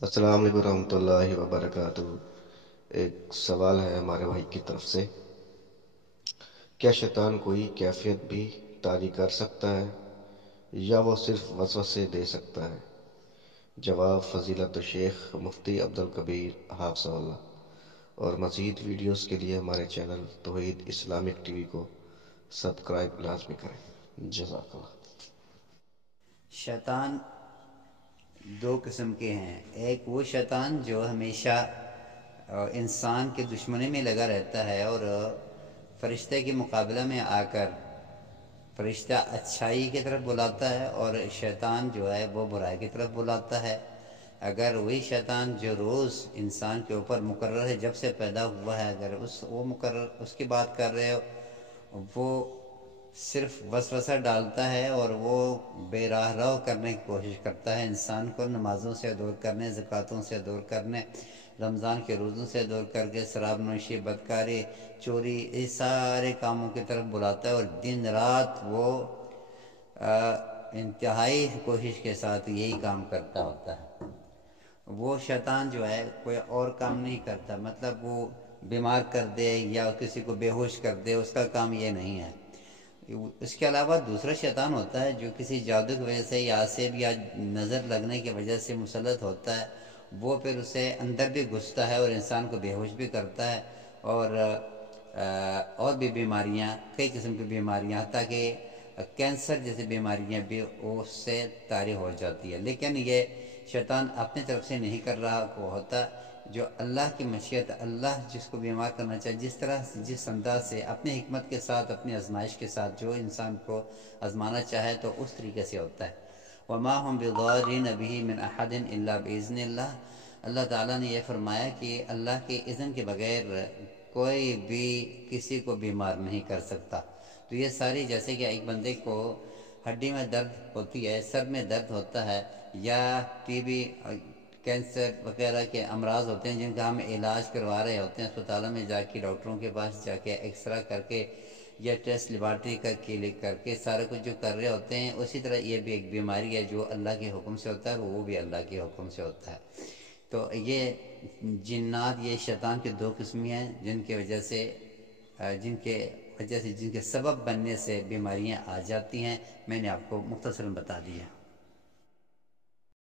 السلام علیکم ورحمۃ اللہ وبرکاتہ۔ ایک سوال ہے ہمارے بھائی کی طرف سے، کیا شیطان کوئی کیفیت بھی طاری کر سکتا ہے یا وہ صرف وسوسے دے سکتا ہے؟ جواب فضیلت الشیخ مفتی عبدالکبیر حافظہ اللہ۔ اور مزید ویڈیوز کے لیے ہمارے چینل توحید اسلامک ٹی وی کو سبسکرائب لازمی کریں۔ جزاک اللہ۔ شیطان دو قسم کے ہیں۔ ایک وہ شیطان جو ہمیشہ انسان کے دشمنی میں لگا رہتا ہے اور فرشتے کے مقابلہ میں آ کر فرشتہ اچھائی کی طرف بلاتا ہے اور شیطان جو ہے وہ برائی کی طرف بلاتا ہے۔ اگر وہی شیطان جو روز انسان کے اوپر مقرر ہے، جب سے پیدا ہوا ہے، اگر اس کی بات کر رہے ہو، وہ صرف وسوسہ ڈالتا ہے اور وہ بے راہ رو کرنے کی کوشش کرتا ہے، انسان کو نمازوں سے دور کرنے، زکوٰۃوں سے دور کرنے، رمضان کے روزوں سے دور کر کے شراب نوشی، بدکاری، چوری، اس سارے کاموں کی طرف بلاتا ہے، اور دن رات وہ انتہائی کوشش کے ساتھ یہی کام کرتا ہوتا ہے۔ وہ شیطان جو ہے کوئی اور کام نہیں کرتا، مطلب وہ بیمار کر دے یا کسی کو بے ہوش کر دے، اس کا کام یہ نہیں ہے۔ اس کے علاوہ دوسرا شیطان ہوتا ہے جو کسی جادو کی وجہ سے یا عصب یا نظر لگنے کی وجہ سے مسلط ہوتا ہے، وہ پھر اسے اندر بھی گھستا ہے اور انسان کو بے ہوش بھی کرتا ہے، اور بھی بیماریاں، کئی قسم کی بیماریاں، حتیٰ کہ کینسر جیسی بیماریاں بھی اس سے طاری ہو جاتی ہے۔ لیکن یہ شیطان اپنی طرف سے نہیں کر رہا، وہ ہوتا جو اللہ کی مشیت، اللہ جس کو بیمار کرنا چاہے، جس طرح جس انداز سے اپنی حکمت کے ساتھ، اپنی آزمائش کے ساتھ جو انسان کو آزمانا چاہے تو اس طریقے سے ہوتا ہے۔ وَمَا هُمْ بِضَارِّينَ بِهِ مِنْ أَحَدٍ إِلَّا بِإِذْنِ اللَّهِ۔ اللہ تعالیٰ نے یہ فرمایا کہ اللہ کے اذن کے بغیر کوئی بھی کسی کو بیمار نہیں کر سکتا۔ تو یہ ساری، جیسے کہ ایک بندے کو ہڈی میں درد ہوتی ہے، سر میں درد ہوتا ہے، یا ٹی بی، کینسر وغیرہ کے امراض ہوتے ہیں جن کا ہم علاج کروا رہے ہوتے ہیں اسپتالوں میں جا کے، ڈاکٹروں کے پاس جا کے ایکسرا کر کے یا ٹیسٹ لیبارٹری کر کے سارا کچھ جو کر رہے ہوتے ہیں، اسی طرح یہ بھی ایک بیماری ہے جو اللہ کے حکم سے ہوتا ہے، وہ بھی اللہ کے حکم سے ہوتا ہے۔ تو یہ جنات، یہ شیطان کے دو قسمی ہیں جن کے سبب بننے سے بیماریاں آ جاتی ہیں۔ میں نے آپ کو مختصراً بتا دیا۔